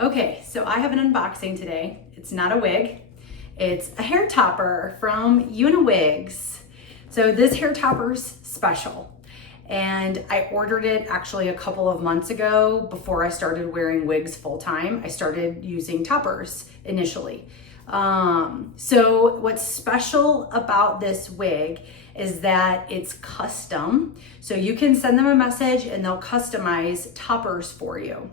Okay, so I have an unboxing today. It's not a wig, it's a hair topper from UniWigs. So this hair topper's special. And I ordered it actually a couple of months ago before I started wearing wigs full time. I started using toppers initially. So what's special about this wig is that it's custom. So you can send them a message and they'll customize toppers for you.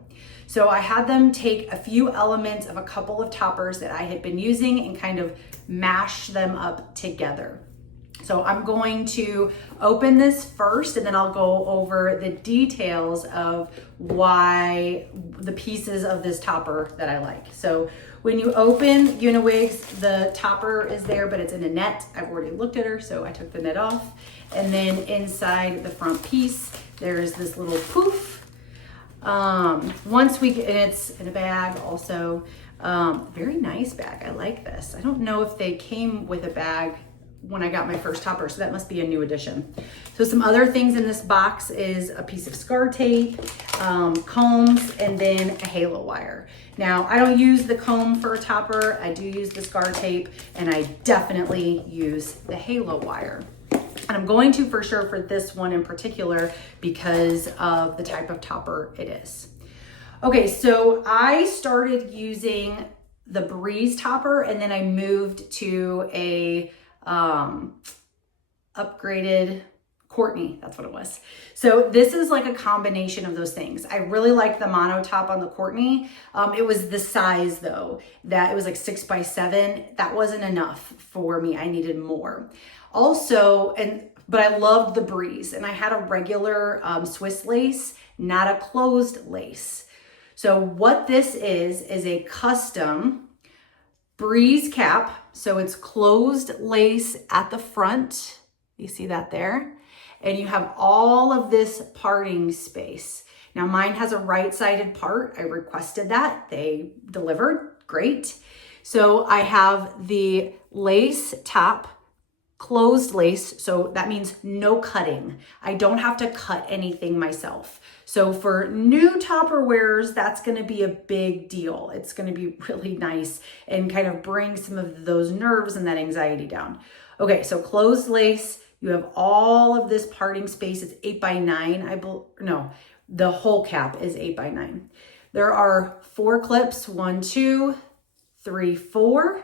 So I had them take a few elements of a couple of toppers that I had been using and kind of mash them up together. So I'm going to open this first and then I'll go over the details of why the pieces of this topper that I like. So when you open UniWigs, the topper is there, but it's in a net. I've already looked at her, so I took the net off. And then inside the front piece, there's this little poof. Once we get, and it's in a bag also, very nice bag. I like this. I don't know if they came with a bag when I got my first topper, so that must be a new addition. So some other things in this box is a piece of scar tape, combs, and then a halo wire. Now, I don't use the comb for a topper. I do use the scar tape, and I definitely use the halo wire. And I'm going to for sure for this one in particular because of the type of topper it is. Okay, so I started using the Breeze topper and then I moved to a upgraded Courtney, that's what it was. So this is like a combination of those things. I really like the mono top on the Courtney. It was the size though, that it was like 6x7. That wasn't enough for me. I needed more. Also, but I loved the Breeze and I had a regular Swiss lace, not a closed lace. So what this is a custom Breeze cap. So it's closed lace at the front. You see that there? And you have all of this parting space. Now mine has a right-sided part. I requested that. They delivered. Great. So I have the lace top, closed lace, so that means no cutting. I don't have to cut anything myself. So for new topper wearers, that's gonna be a big deal. It's gonna be really nice and kind of bring some of those nerves and that anxiety down. Okay, so closed lace, you have all of this parting space. It's 8x9, no, the whole cap is 8x9. There are 4 clips, 1, 2, 3, 4.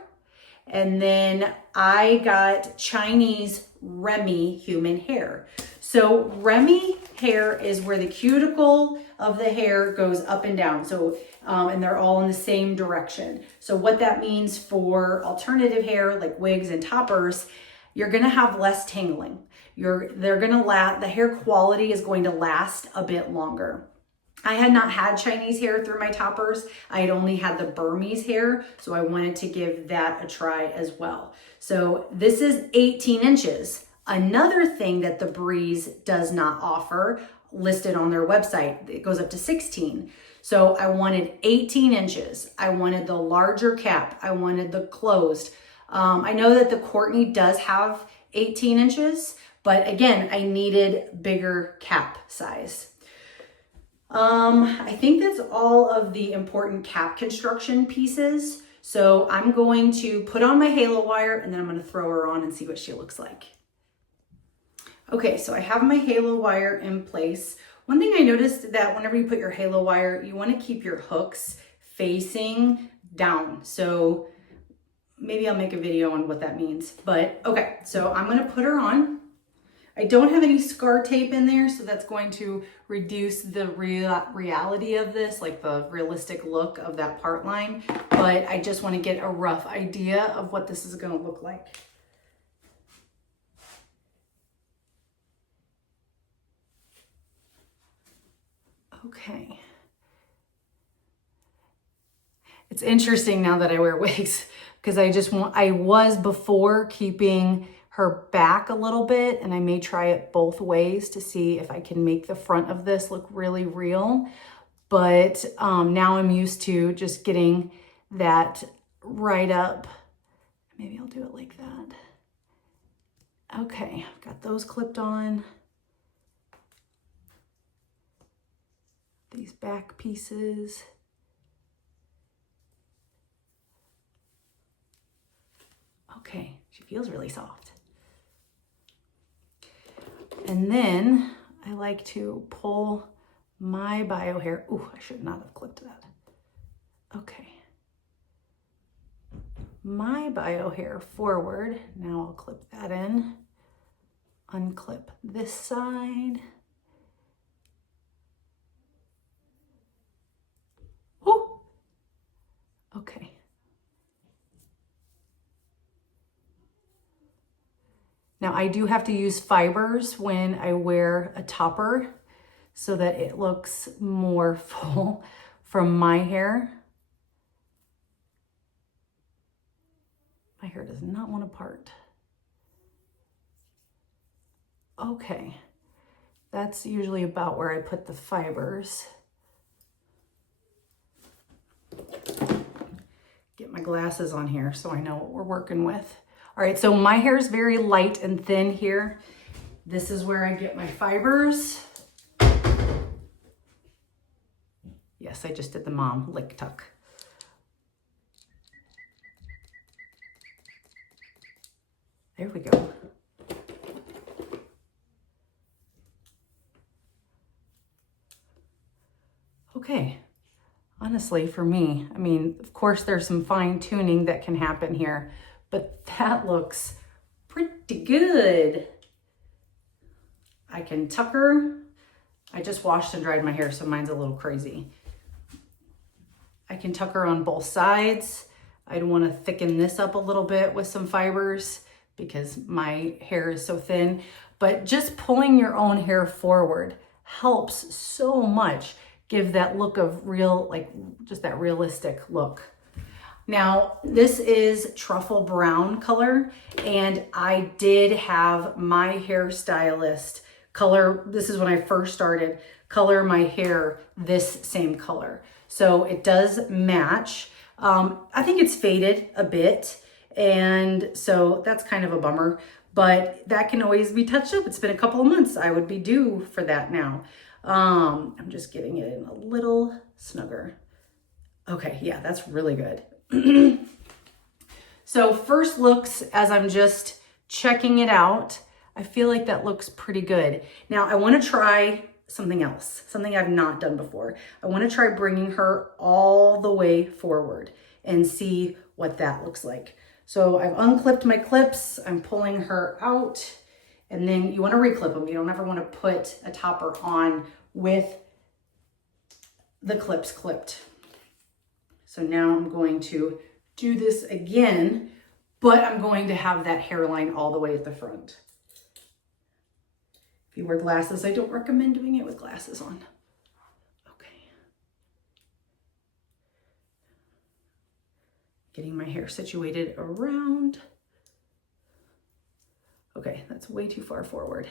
And then I got Chinese Remy human hair. So Remy hair is where the cuticle of the hair goes up and down. So, and they're all in the same direction. So what that means for alternative hair like wigs and toppers, you're gonna have less tangling. The hair quality is going to last a bit longer. I had not had Chinese hair through my toppers. I had only had the Burmese hair, so I wanted to give that a try as well. So this is 18 inches. Another thing that the Breeze does not offer, listed on their website, it goes up to 16. So I wanted 18 inches. I wanted the larger cap. I wanted the closed. I know that the Courtney does have 18 inches, but again, I needed bigger cap size. I think that's all of the important cap construction pieces. So I'm going to put on my halo wire and then I'm going to throw her on and see what she looks like. Okay, so I have my halo wire in place. One thing I noticed that whenever you put your halo wire, you want to keep your hooks facing down. So maybe I'll make a video on what that means. But okay, so I'm going to put her on. I don't have any scar tape in there, so that's going to reduce the reality of this, like the realistic look of that part line. But I just want to get a rough idea of what this is going to look like. Okay. It's interesting now that I wear wigs because I was before keeping her back a little bit, and I may try it both ways to see if I can make the front of this look really real. But now I'm used to just getting that right up. Maybe I'll do it like that. Okay, I've got those clipped on. These back pieces. Okay, she feels really soft. And then I like to pull my bio hair. Ooh, I should not have clipped that. Okay. My bio hair forward. Now I'll clip that in. Unclip this side. Ooh. Okay. Now I do have to use fibers when I wear a topper so that it looks more full from my hair. My hair does not want to part. Okay, that's usually about where I put the fibers. Get my glasses on here so I know what we're working with. All right, so my hair is very light and thin here. This is where I get my fibers. Yes, I just did the mom lick tuck. There we go. Okay, honestly for me, I mean, of course there's some fine tuning that can happen here, but that looks pretty good. I can tuck her. I just washed and dried my hair, so mine's a little crazy. I can tuck her on both sides. I'd want to thicken this up a little bit with some fibers because my hair is so thin, but just pulling your own hair forward helps so much give that look of real, like just that realistic look. Now, this is truffle brown color, and I did have my hairstylist color, this is when I first started, color my hair this same color. So it does match. I think it's faded a bit, and so that's kind of a bummer, but that can always be touched up. It's been a couple of months. I would be due for that now. I'm just getting it in a little snugger. Okay, yeah, that's really good. So first looks, as I'm just checking it out, I feel like that looks pretty good. Now I want to try something else, something I've not done before. I want to try bringing her all the way forward and see what that looks like. So I've unclipped my clips, I'm pulling her out, and then you want to reclip them. You don't ever want to put a topper on with the clips clipped. So now I'm going to do this again, but I'm going to have that hairline all the way at the front. If you wear glasses, I don't recommend doing it with glasses on. Okay. Getting my hair situated around. Okay, that's way too far forward.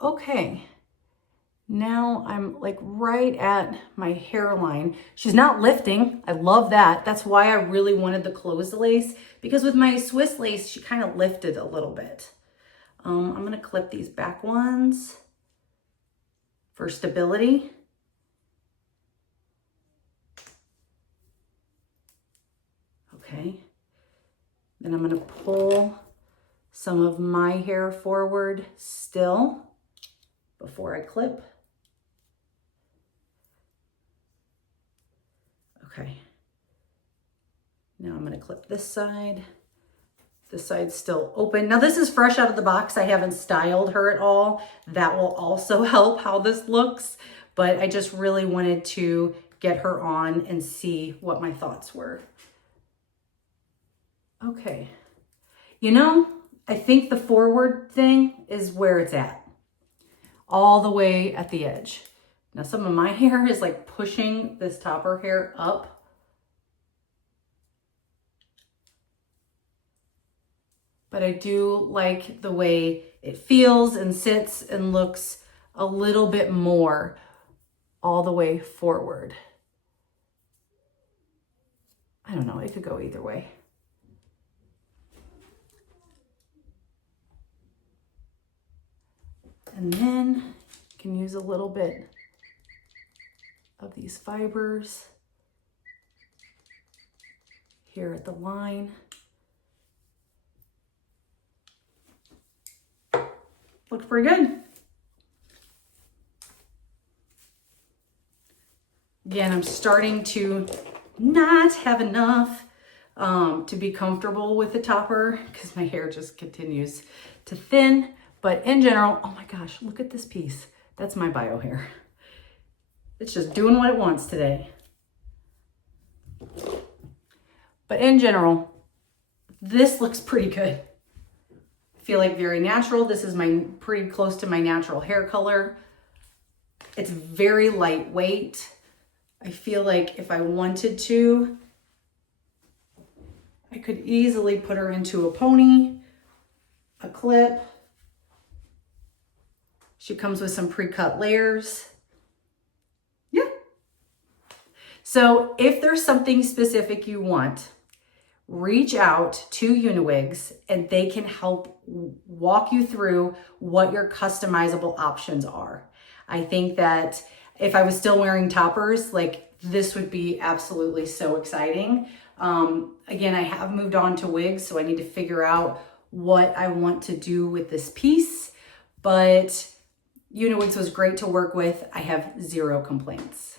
Okay, now I'm like right at my hairline. She's not lifting. I love that. That's why I really wanted the closed lace, because with my Swiss lace, she kind of lifted a little bit. I'm gonna clip these back ones for stability. Okay, then I'm gonna pull some of my hair forward still before I clip. Okay, now I'm gonna clip this side. This side's still open. Now this is fresh out of the box. I haven't styled her at all. That will also help how this looks, but I just really wanted to get her on and see what my thoughts were. Okay, you know, I think the forward thing is where it's at, all the way at the edge. Now some of my hair is like pushing this topper hair up. But I do like the way it feels and sits and looks a little bit more all the way forward. I don't know, it could go either way. And then you can use a little bit of these fibers here at the line. Looks pretty good. Again, I'm starting to not have enough to be comfortable with the topper because my hair just continues to thin. But in general, oh my gosh, look at this piece. That's my bio hair. It's just doing what it wants today. But in general, this looks pretty good. I feel like very natural. This is pretty close to my natural hair color. It's very lightweight. I feel like if I wanted to, I could easily put her into a pony, a clip. She comes with some pre-cut layers. Yeah. So if there's something specific you want, reach out to UniWigs and they can help walk you through what your customizable options are. I think that if I was still wearing toppers, like this would be absolutely so exciting. Again, I have moved on to wigs, so I need to figure out what I want to do with this piece, but UniWigs was great to work with. I have zero complaints.